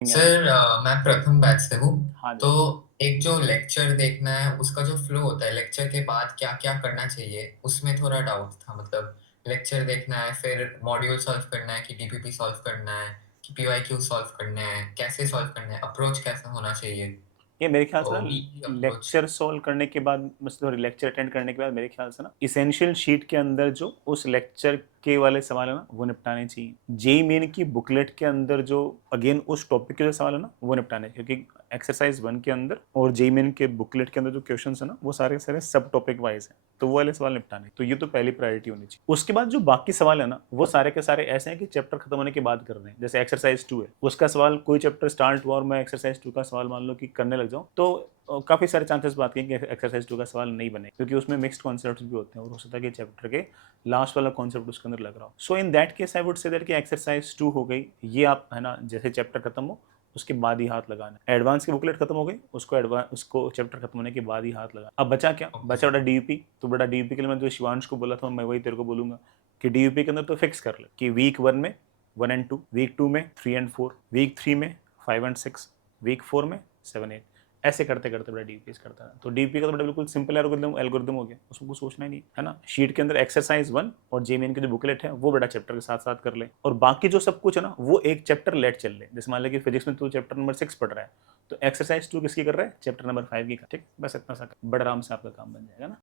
Sir मैं प्रथम batch से हूँ। हाँ जी। तो एक जो लेक्चर देखना है उसका जो फ्लो होता है लेक्चर के बाद क्या-क्या करना चाहिए उसमें थोड़ा डाउट था। मतलब लेक्चर देखना है फिर मॉड्यूल सॉल्व करना है कि डीपीपी सॉल्व करना है कि पीवाईक्यू सॉल्व करना है, कैसे सॉल्व करना है, अप्रोच कैसा होना चाहिए? ये मेरे ख्याल से ना वीकली अप्रोच। लेक्चर सॉल्व करने के बाद सॉरी लेक्चर अटेंड करने के बाद मेरे ख्याल से ना एसेंशियल शीट के अंदर जो उस लेक्चर के वाले सवाल है ना वो निपटाने चाहिए। जेईई मेन की बुकलेट के अंदर जो अगेन उस टॉपिक के जो सवाल है ना वो निपटाने चाहिए, क्योंकि एक्सरसाइज 1 के अंदर और जेईई मेन के बुकलेट के अंदर जो क्वेश्चन है ना वो सारे के सारे सब टॉपिक वाइज है, तो वो वाले सवाल निपटाने। तो ये तो पहली प्रायोरिटी होनी चाहिए। उसके बाद जो बाकी सवाल है ना वो सारे के सारे ऐसे हैं कि चैप्टर खत्म होने के बाद कर रहे हैं। जैसे एक्सरसाइज 2 है, उसका सवाल कोई चैप्टर स्टार्ट हुआ और मैं एक्सरसाइज 2 का सवाल मान लो कि करने लग जाऊं, तो काफ़ी सारे चांसेस बात की कि एक्सरसाइज 2 का सवाल नहीं बने, क्योंकि उसमें मिक्स्ड कॉन्सेप्ट्स भी होते हैं और हो सकता है कि चैप्टर के लास्ट वाला कॉन्सेप्ट उसके अंदर लग रहा हो। So in that case I would say that कि एक्सरसाइज 2 हो गई, ये आप है ना जैसे चैप्टर खत्म हो उसके बाद ही हाथ लगाना। एडवांस की बुकलेट खत्म हो गई, उसको चैप्टर खत्म होने के बाद ही हाथ लगा। अब बचा क्या? ओके बचा सर। बेटा डीयूपी। तो बेटा डीयूपी के लिए मैं जो शिवांश को बोला था मैं वही तेरे को बोलूंगा कि डीयूपी के अंदर तो फिक्स कर ले कि वीक 1 में 1 एंड 2, वीक 2 में 3 एंड 4, वीक 3 में 5 एंड 6, वीक 4 में 7 8, ऐसे करते करते बड़ा डीपीएस करता है। तो डीपी का तो बड़ा बिल्कुल सिंपल एल्गोरिदम हो गया, उसको कुछ सोचना ही नहीं है ना। शीट के अंदर एक्सरसाइज 1 और जेमेन की जो बुकलेट है वो बड़ा चैप्टर के साथ साथ कर ले, और बाकी जो सब कुछ है ना वो एक चैप्टर लेट चल ले। जैसे मान ले कि फिजिक्स में तू चैप्टर नंबर 6 पढ़ रहा है, तो एक्सरसाइज 2 किसकी कर रहा है? चैप्टर नंबर 5 की। ठीक, बस इतना सा बड़ा आराम से आपका काम बन जाएगा ना।